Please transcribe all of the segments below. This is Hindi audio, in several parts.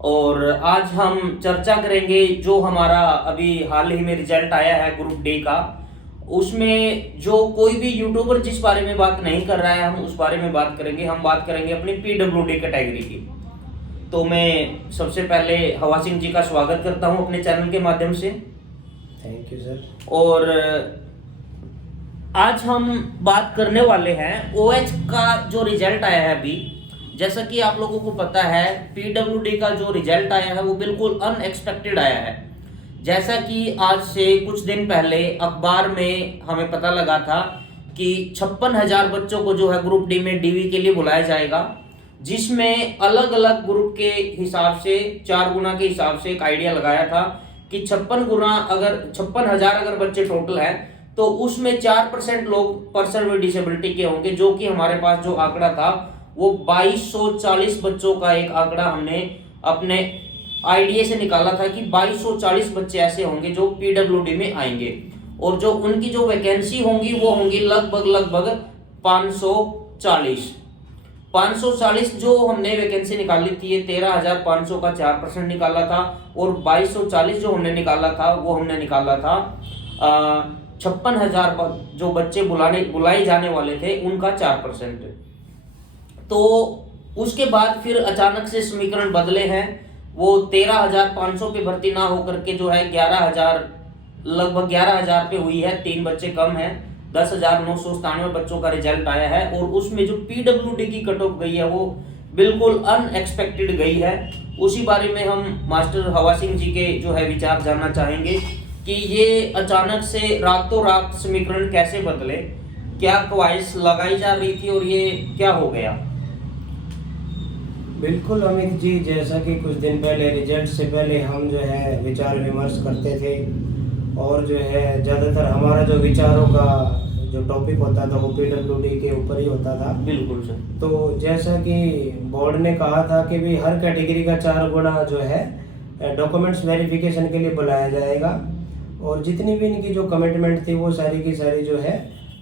और आज हम चर्चा करेंगे जो हमारा अभी हाल ही में रिजल्ट आया है ग्रुप डी का। उसमें जो कोई भी यूट्यूबर जिस बारे में बात नहीं कर रहा है हम उस बारे में बात करेंगे। हम बात करेंगे अपनी पीडब्ल्यूडी कैटेगरी की। तो मैं सबसे पहले हवा सिंह जी का स्वागत करता हूं अपने चैनल के माध्यम से। Thank you sir. और आज हम बात करने वाले हैं ओएच का जो रिजल्ट आया है अभी। जैसा कि आप लोगों को पता है पीडब्ल्यूडी का जो रिजल्ट आया है वो बिल्कुल अनएक्सपेक्टेड आया है। जैसा कि आज से कुछ दिन पहले अखबार में हमें पता लगा था कि 56,000 बच्चों को जो है ग्रुप डी में डीवी के लिए बुलाया जाएगा, जिसमें अलग अलग ग्रुप के हिसाब से 4 गुना के हिसाब से एक आइडिया लगाया था कि 56,000 अगर बच्चे टोटल हैं तो उसमें 4% लोग पर्सन विद डिसेबिलिटी के होंगे, जो कि हमारे पास जो आंकड़ा था वो 2240 बच्चों का एक आंकड़ा हमने अपने आईडीए से निकाला था कि 2240 बच्चे ऐसे होंगे जो पीडब्ल्यूडी में आएंगे। और जो उनकी जो वैकेंसी होंगी वो होंगी लगभग 540 जो हमने वैकेंसी निकाली थी ये 13,500 का 4% निकाला था। और 2240 जो हमने निकाला था वो हमने निकाला था 56,000 जो बच्चे बुलाए जाने वाले थे उनका 4%। तो उसके बाद फिर अचानक से समीकरण बदले हैं। वो 13,500 पे भर्ती ना होकर के जो है 11,000 लगभग 11,000 पे हुई है, 3 बच्चे कम है। 10,997 बच्चों का रिजल्ट आया है। और उसमें जो पीडब्ल्यूडी की कट ऑफ गई है वो बिल्कुल अनएक्सपेक्टेड गई है। उसी बारे में हम मास्टर हवा सिंह जी के जो है विचार जानना चाहेंगे कि ये अचानक से रातों रात समीकरण कैसे बदले, क्या कवायद लगाई जा रही थी और ये क्या हो गया। बिल्कुल अमित जी, जैसा कि कुछ दिन पहले रिजल्ट से पहले हम जो है विचार विमर्श करते थे और जो है ज़्यादातर हमारा जो विचारों का जो टॉपिक होता था वो पीडब्ल्यूडी के ऊपर ही होता था। बिल्कुल सर। तो जैसा कि बोर्ड ने कहा था कि भी हर कैटेगरी का 4 गुना जो है डॉक्यूमेंट्स वेरिफिकेशन के लिए बुलाया जाएगा और जितनी भी इनकी जो कमिटमेंट थी वो सारी की सारी जो है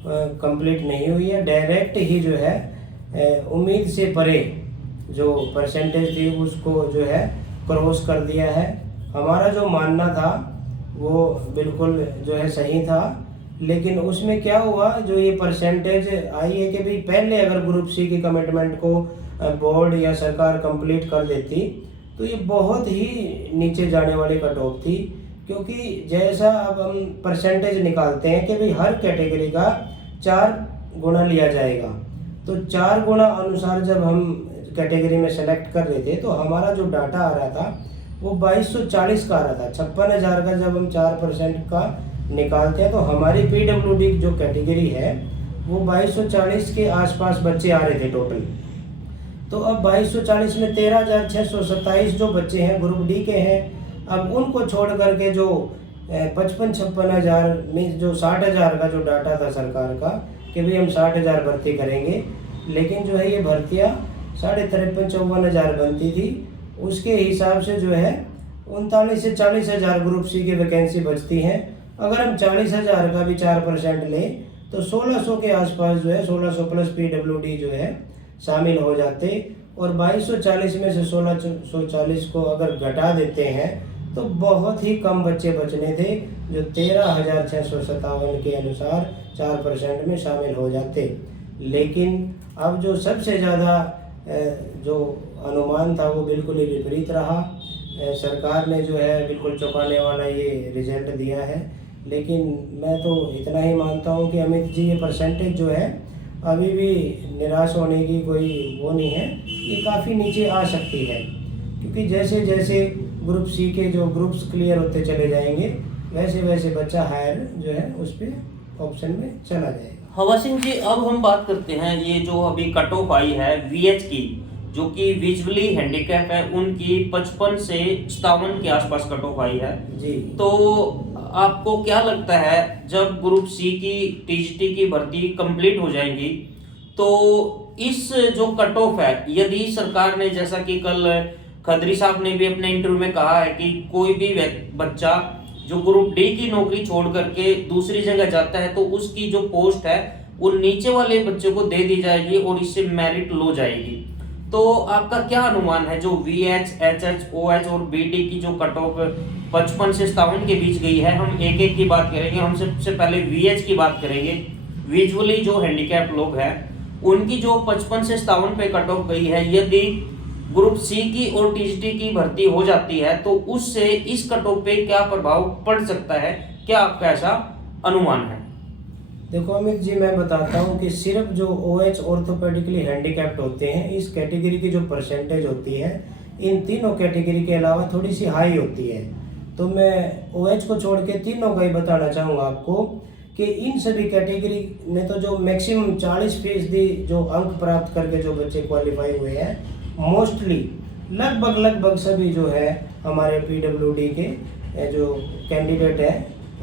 कंप्लीट नहीं हुई है। डायरेक्ट ही जो है उम्मीद से परे जो परसेंटेज थी उसको जो है क्रॉस कर दिया है। हमारा जो मानना था वो बिल्कुल जो है सही था, लेकिन उसमें क्या हुआ, जो ये परसेंटेज आई है कि भाई पहले अगर ग्रुप सी की कमिटमेंट को बोर्ड या सरकार कंप्लीट कर देती तो ये बहुत ही नीचे जाने वाली कट ऑफ थी। क्योंकि जैसा अब हम परसेंटेज निकालते हैं कि भाई हर कैटेगरी का 4 गुना लिया जाएगा, तो 4 गुना अनुसार जब हम कैटेगरी में सेलेक्ट कर रहे थे तो हमारा जो डाटा आ रहा था वो 2240 का आ रहा था। 56,000 का जब हम 4% का निकालते हैं तो हमारी पीडब्ल्यूडी जो कैटेगरी है वो 2240 के आसपास बच्चे आ रहे थे टोटल। तो अब 2240 में 13,627 जो बच्चे हैं ग्रुप डी के हैं, अब उनको छोड़ करके जो 55-56,000 मीन्स जो 60,000 का जो डाटा था सरकार का कि भाई हम 60,000 भर्ती करेंगे, लेकिन जो है ये भर्तियाँ 53,54,000 बनती थी। उसके हिसाब से जो है 39 से 40,000 ग्रुप सी की वैकेंसी बचती हैं। अगर हम 40,000 का भी 4% लें तो 1,600 के आसपास जो है 1,600 प्लस पीडब्ल्यूडी जो है शामिल हो जाते। और 2240 में से 1,640 को अगर घटा देते हैं तो बहुत ही कम बच्चे बचने थे जो 13,657 के अनुसार 4% में शामिल हो जाते। लेकिन अब जो सबसे ज़्यादा जो अनुमान था वो बिल्कुल ही विपरीत रहा। सरकार ने जो है बिल्कुल चौंकाने वाला ये रिजल्ट दिया है। लेकिन मैं तो इतना ही मानता हूँ कि अमित जी ये परसेंटेज जो है अभी भी निराश होने की कोई वो नहीं है, ये काफ़ी नीचे आ सकती है। क्योंकि जैसे जैसे ग्रुप सी के जो ग्रुप्स क्लियर होते चले जाएंगे वैसे वैसे बच्चा हायर जो है उस पर ऑप्शन में चला जाएगा। हवा सिंह जी, अब हम बात करते हैं ये जो अभी कट ऑफ आई है वीएच की, जो कि विजुअली हैंडीकैप है, उनकी 55 से 57 के आसपास कट ऑफ आई है जी। तो आपको क्या लगता है जब ग्रुप सी की टीजीटी की भर्ती कंप्लीट हो जाएंगी तो इस जो कट ऑफ है, यदि सरकार ने जैसा कि कल खदरी साहब ने भी अपने इंटरव्यू में कहा है कि कोई भी बच्चा जो ग्रुप डी की नौकरी छोड़ करके दूसरी जगह जाता है तो उसकी जो पोस्ट है वो नीचे वाले बच्चों को दे दी जाएगी और इससे मेरिट लो जाएगी, तो तो आपका क्या अनुमान है, जो VH, HH, OH और BD की जो कट ऑफ 55 से 57 के बीच गई है? हम एक एक की बात करेंगे। हम सबसे पहले VH की बात करेंगे। विजुअली जो हैंडीकैप लोग हैं उनकी जो 55 से 57 पे कट ऑफ गई है, यदि ग्रुप सी की और TGT की भर्ती हो जाती है तो उससे इस कट ऑफ पे क्या प्रभाव पड़ सकता है? क्या आपका ऐसा अनुमान है? देखो अमित जी, मैं बताता हूँ कि सिर्फ जो OH ऑर्थोपेडिकली हैंडीकैप्ड होते हैं, इस कैटेगरी की जो परसेंटेज होती है इन तीनों कैटेगरी के अलावा थोड़ी सी हाई होती है। तो मैं OH को छोड़ के तीनों का ही बताना चाहूँगा आपको कि इन सभी कैटेगरी में तो जो मैक्सिमम 40% जो अंक प्राप्त करके जो बच्चे क्वालिफाई हुए हैं, मोस्टली लगभग सभी जो है हमारे PWD के जो कैंडिडेट है,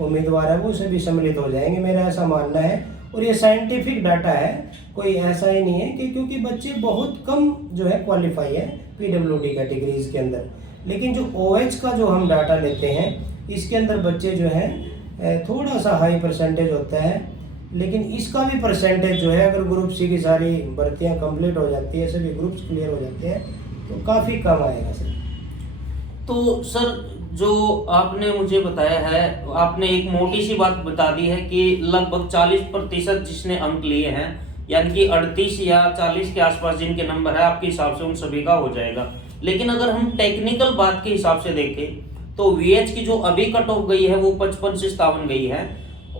उम्मीदवार है, वो सभी सम्मिलित हो जाएंगे, मेरा ऐसा मानना है। और ये साइंटिफिक डाटा है, कोई ऐसा ही नहीं है कि क्योंकि बच्चे बहुत कम जो है क्वालिफाई है PWD कैटेगरीज के अंदर। लेकिन जो OH का जो हम डाटा लेते हैं इसके अंदर बच्चे जो हैं थोड़ा सा हाई परसेंटेज होता है, लेकिन इसका भी परसेंटेज जो है अगर ग्रुप सी की सारी भर्तियां कंप्लीट हो जाती है, सभी ग्रुप्स क्लियर हो जाते हैं, तो काफ़ी कम आएगा सर। तो सर जो आपने मुझे बताया है, आपने एक मोटी सी बात बता दी है कि लगभग 40% जिसने अंक लिए हैं, यानी कि 38 या 40 के आसपास जिनके नंबर है, आपके हिसाब से उन सभी का हो जाएगा। लेकिन अगर हम टेक्निकल बात के हिसाब से देखें तो VH की जो अभी कट ऑफ गई है वो 55 से 57 गई है,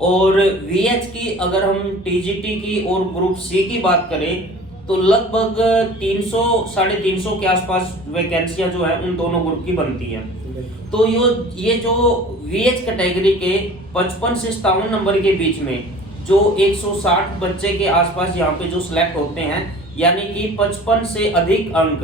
और VH की अगर हम TGT की और ग्रुप सी की बात करें तो लगभग 300 350 के आसपास वैकेंसियां जो है उन दोनों ग्रुप की बनती हैं। तो ये जो VH कैटेगरी के 55 से 57 नंबर के बीच में जो 160 बच्चे के आसपास यहाँ पे जो सिलेक्ट होते हैं, यानी कि 55 से अधिक अंक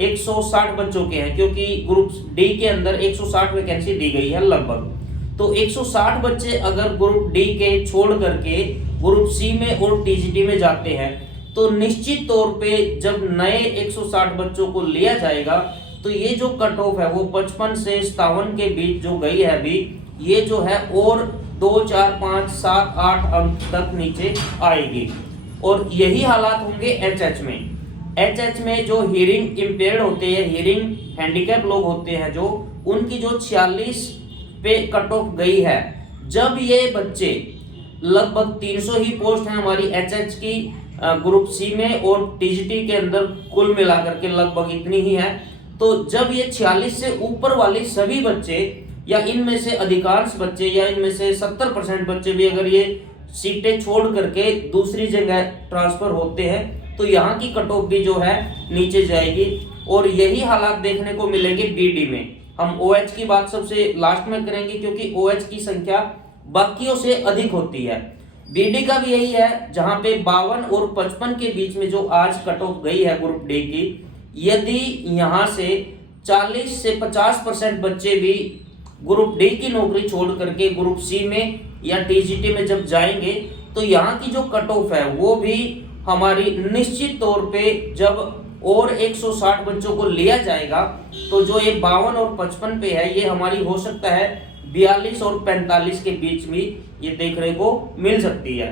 160 बच्चों के हैं, क्योंकि ग्रुप डी के अंदर 160 वैकेंसी दी गई है लगभग। तो 160 बच्चे अगर ग्रुप डी के छोड़ करके ग्रुप सी में और TGT में जाते हैं तो निश्चित तौर पे जब नए 160 बच्चों को लिया जाएगा तो ये जो कट ऑफ है वो 55 से 57 के बीच जो गई है अभी, ये जो है और 2, 4, 5, 7, 8 अंक तक नीचे आएगी। और यही हालात होंगे HH में। HH में जो हियरिंग इम्पेयर्ड होते हैं, हियरिंग हैंडीकैप लोग होते हैं, जो उनकी जो 46 पे कट ऑफ गई है, जब ये बच्चे लगभग 300 ही पोस्ट है हमारी HH की ग्रुप सी में और TGT के अंदर कुल मिलाकर के लगभग इतनी ही है, तो जब ये 46 से ऊपर वाले सभी बच्चे या इनमें से अधिकांश बच्चे या इनमें से 70% बच्चे भी अगर ये सीटें छोड़ करके दूसरी जगह ट्रांसफर होते हैं तो यहाँ की कट ऑफ भी जो है नीचे जाएगी। और यही हालात देखने को मिलेंगे BD में। हम OH की बात सबसे लास्ट में करेंगे क्योंकि OH की संख्या बाकियों से अधिक होती है। BD का भी यही है, जहां पे 52 और 55 के बीच में जो आज कट ऑफ गई है ग्रुप डी की, यदि यहां से 40 से 50% बच्चे भी ग्रुप डी की नौकरी छोड़ करके ग्रुप सी में या TGT में जब जाएंगे तो यहाँ की जो कट ऑफ है वो भी हमारी निश्चित तौर पे जब और 160 बच्चों को लिया जाएगा तो जो ये 52 और 55 पे है ये हमारी हो सकता है 42 और 45 के बीच में ये देखने को मिल सकती है।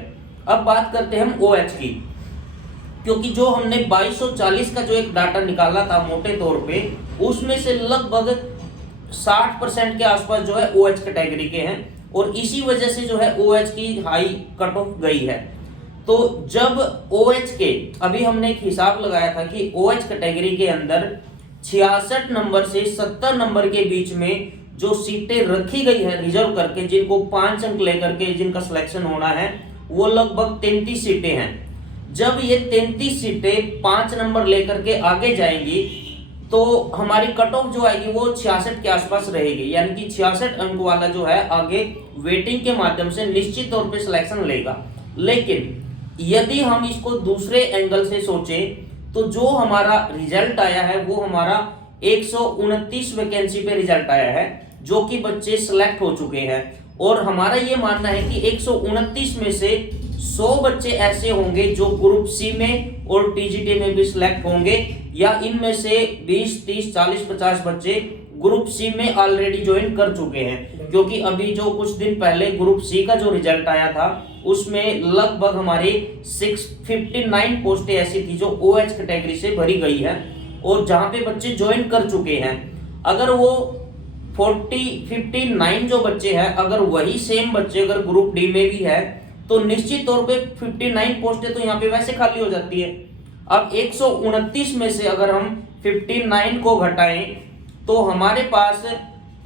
अब बात करते हैं हम OH की, क्योंकि जो हमने 2240 का जो एक डाटा निकाला था मोटे तौर पे, उसमें से लगभग 60% के आसपास जो है OH कैटेगरी के हैं और इसी वजह से जो है OH की हाई कट ऑफ गई है। तो जब OH के अभी हमने एक हिसाब लगाया था कि OH कैटेगरी के अंदर 66 नंबर से 70 नंबर के बीच में जो सीटें रखी गई है रिजर्व करके, जिनको 5 अंक लेकर के जिनका सिलेक्शन होना है, वो लगभग 33 सीटें हैं। जब ये 33 सीटें 5 नंबर लेकर के आगे जाएंगी तो हमारी कट ऑफ जो आएगी वो 66 के आसपास रहेगी, यानी कि 66 अंक वाला जो है आगे वेटिंग के माध्यम से निश्चित तौर पे सिलेक्शन लेगा। लेकिन यदि हम इसको दूसरे एंगल से सोचें तो जो हमारा रिजल्ट आया है वो हमारा 129 वैकेंसी पे रिजल्ट आया है, जो कि बच्चे सिलेक्ट हो चुके हैं। और हमारा ये मानना है कि 129 में से 100 बच्चे ऐसे होंगे जो ग्रुप सी में और TGT में भी सिलेक्ट होंगे, या इनमें से 20, 30, 40, 50 बच्चे ग्रुप सी में ऑलरेडी ज्वाइन कर चुके हैं। क्योंकि अभी जो कुछ दिन पहले ग्रुप सी का जो रिजल्ट आया था उसमें लगभग हमारी 659 पोस्टें ऐसी थी जो OH कैटेगरी से भरी गई है। और जहां पे बच्चे ज्वाइन कर चुके हैं, अगर वो 59 जो बच्चे हैं, अगर वही सेम बच्चे अगर ग्रुप डी में भी है तो निश्चित तौर पे 59 पोस्टें तो यहाँ पे वैसे खाली हो जाती है। अब 129 में से अगर हम 59 को घटाएं तो हमारे पास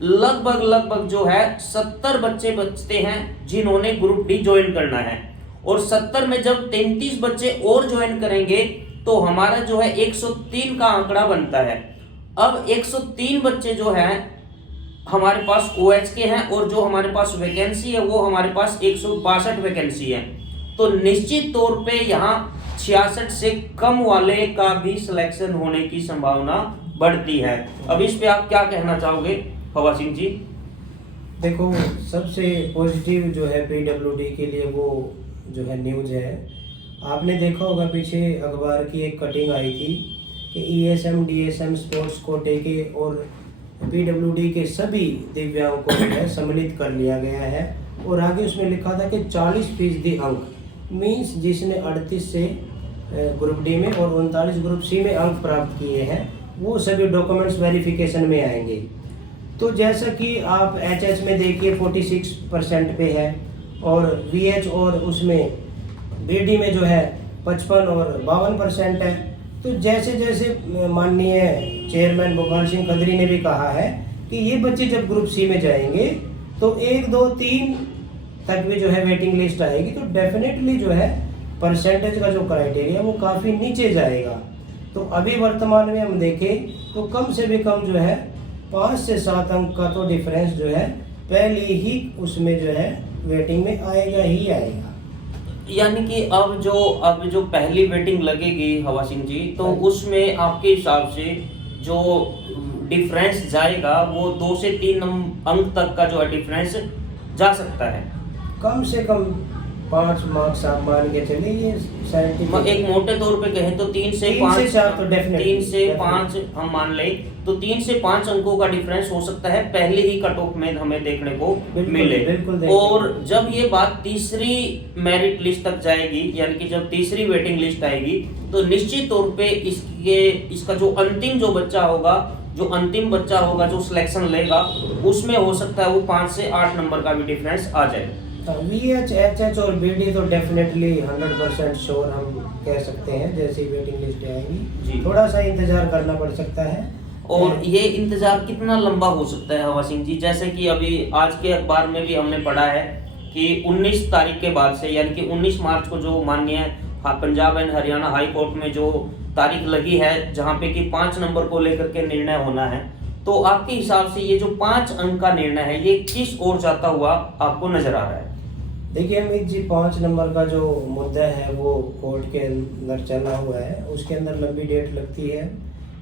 लगभग जो है 70 बच्चे बचते हैं जिन्होंने ग्रुप डी ज्वाइन करना है। और 70 में जब 33 बच्चे और ज्वाइन करेंगे तो हमारा जो है 103 का आंकड़ा बनता है। अब 103 बच्चे जो हैं हमारे पास OH के हैं और जो हमारे पास वैकेंसी है वो हमारे पास 162 वैकेंसी है। तो निश्चित तौर पे यहाँ 66 से कम वाले का भी सिलेक्शन होने की संभावना बढ़ती है। अब इस पे आप क्या कहना चाहोगे हवा सिंह जी? देखो, सबसे पॉजिटिव जो है PWD के लिए वो जो है न्यूज़ है, आपने देखा होगा पीछे अखबार की एक कटिंग आई थी कि ESM DSM स्पोर्ट्स कोटे के और PWD के सभी दिव्यांगों को जो है सम्मिलित कर लिया गया है। और आगे उसमें लिखा था कि 40% अंक मीन्स जिसने 38 से ग्रुप डी में और 39 ग्रुप सी में अंक प्राप्त किए हैं वो सभी डॉक्यूमेंट्स वेरिफिकेशन में आएंगे। तो जैसा कि आप HH में देखिए 46% पे है और VH और उसमें BD में जो है 55 और 52% है। तो जैसे जैसे माननीय चेयरमैन भोपाल सिंह खदरी ने भी कहा है कि ये बच्चे जब ग्रुप सी में जाएंगे तो 1, 2, 3 तक भी जो है वेटिंग लिस्ट आएगी, तो डेफिनेटली जो है परसेंटेज का जो क्राइटेरिया वो काफ़ी नीचे जाएगा। तो अभी वर्तमान में हम देखें तो कम से भी कम जो है 5 से 7 अंक का तो डिफरेंस जो है पहले ही उसमें जो है वेटिंग में आएगा ही आएगा। यानी कि अब जो पहली वेटिंग लगेगी हवा सिंह जी, तो उसमें आपके हिसाब से जो डिफरेंस जाएगा वो 2 से 3 अंक तक का जो है डिफरेंस जा सकता है। कम से कम 5 मार्क्स आप मान के चलिए, ये साइंटिफिक एक मोटे तौर पे कहें तो 3 से 5 तो डेफिनेटली 3 से 5 हम मान ले तो 3 से 5 अंकों का डिफरेंस हो सकता है पहले ही कट ऑफ में हमें देखने को मिले। और जब ये बात तीसरी मेरिट लिस्ट तक जाएगी, यानी कि जब तीसरी वेटिंग लिस्ट आएगी, तो निश्चित तौर पे इसका जो अंतिम बच्चा होगा जो सिलेक्शन लेगा, उसमें हो सकता है वो 5 से 8 नंबर का भी डिफरेंस आ जाए। VH, HH और BD तो डेफिनेटली 100% श्योर हम कह सकते हैं जैसी वेटिंग लिस्ट आएंगी। थोड़ा सा इंतजार करना पड़ सकता है। और ये इंतजार कितना लंबा हो सकता है हवा सिंह जी? जैसे कि अभी आज के अखबार में भी हमने पढ़ा है कि 19 तारीख के बाद से, यानी कि 19 मार्च को जो माननीय Punjab and Haryana high court में जो तारीख लगी है जहां पे कि 5 नंबर को लेकर के निर्णय होना है, तो आपके हिसाब से ये जो 5 अंक का निर्णय है ये किस ओर जाता हुआ आपको नजर आ रहा है? देखिए अमित जी, 5 नंबर का जो मुद्दा है वो कोर्ट के अंदर चला हुआ है। उसके अंदर लंबी डेट लगती है।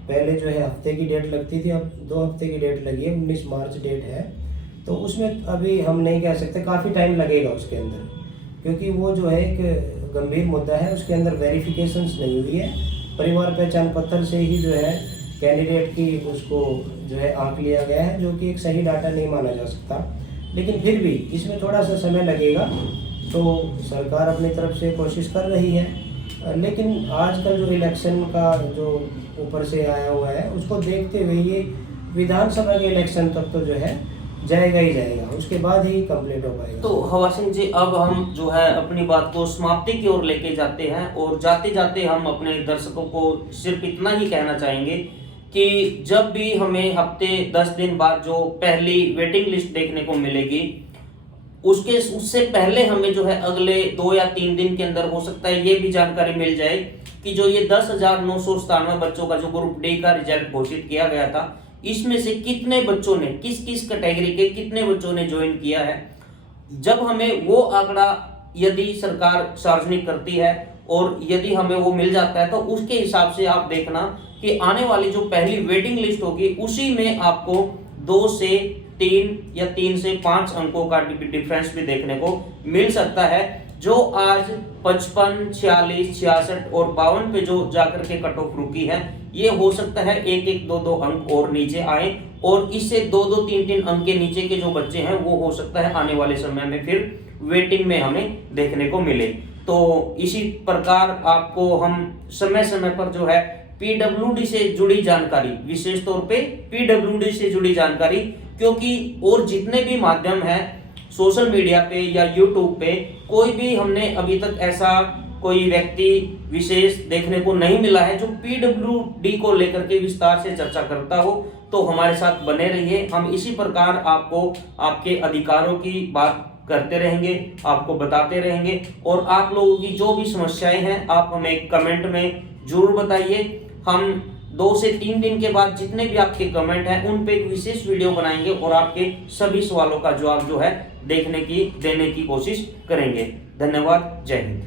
पहले जो है हफ्ते की डेट लगती थी, अब 2 हफ्ते की डेट लगी है, 19 मार्च डेट है। तो उसमें अभी हम नहीं कह सकते, काफ़ी टाइम लगेगा उसके अंदर, क्योंकि वो जो है एक गंभीर मुद्दा है। उसके अंदर वेरिफिकेशंस नहीं हुई है। परिवार पहचान पत्र से ही जो है कैंडिडेट की उसको जो है आंक लिया गया है, जो कि एक सही डाटा नहीं माना जा सकता। लेकिन फिर भी इसमें थोड़ा सा समय लगेगा, तो सरकार अपनी तरफ से कोशिश कर रही है। लेकिन आजकल जो इलेक्शन का जो ऊपर से आया हुआ है उसको देखते हुए ये विधानसभा के इलेक्शन तक तो जो है जाएगा ही जाएगा, उसके बाद ही कंप्लीट हो पाएगा। तो हवा सिंह जी, अब हम जो है अपनी बात को समाप्ति की ओर लेके जाते हैं, और जाते जाते हम अपने दर्शकों को सिर्फ इतना ही कहना चाहेंगे कि जब भी हमें हफ्ते 10 दिन बाद जो पहली वेटिंग लिस्ट देखने को मिलेगी, उससे पहले हमें जो है अगले 2 या 3 दिन के अंदर हो सकता है ये भी जानकारी मिल जाए कि जो ये 10,997 बच्चों का जो ग्रुप डी का रिजल्ट घोषित किया गया था, इसमें से कितने बच्चों ने किस कैटेगरी के कितने बच्चों ने ज्वाइन किया है। जब हमें वो आंकड़ा यदि सरकार सार्वजनिक करती है और यदि हमें वो मिल जाता है, तो उसके हिसाब से आप देखना कि आने वाली जो पहली वेटिंग लिस्ट होगी उसी में आपको 2 से 3 या 3 से 5 अंकों का डिफरेंस भी देखने को मिल सकता है। जो आज 55, 46, 66 और 52 पे जो जाकर के कट ऑफ रुकी है, ये हो सकता है 1-1, 2-2 अंक और नीचे आए, और इससे 2-2, 3-3 अंक के नीचे के जो बच्चे हैं वो हो सकता है आने वाले समय में फिर वेटिंग में हमें देखने को मिले। तो इसी प्रकार आपको हम समय समय पर जो है पीडब्ल्यूडी से जुड़ी जानकारी, विशेष तौर पे पीडब्ल्यूडी से जुड़ी जानकारी, क्योंकि और जितने भी माध्यम है सोशल मीडिया पे या यूट्यूब पे, कोई भी हमने अभी तक ऐसा कोई व्यक्ति विशेष देखने को नहीं मिला है जो पीडब्ल्यूडी को लेकर के विस्तार से चर्चा करता हो। तो हमारे साथ बने रहिए, हम इसी प्रकार आपको आपके अधिकारों की बात करते रहेंगे, आपको बताते रहेंगे, और आप लोगों की जो भी समस्याएं हैं आप हमें कमेंट में जरूर बताइए। हम 2 से 3 दिन के बाद जितने भी आपके कमेंट हैं उन पे एक विशेष वीडियो बनाएंगे और आपके सभी सवालों का जवाब जो है देने की कोशिश करेंगे। धन्यवाद, जय हिंद।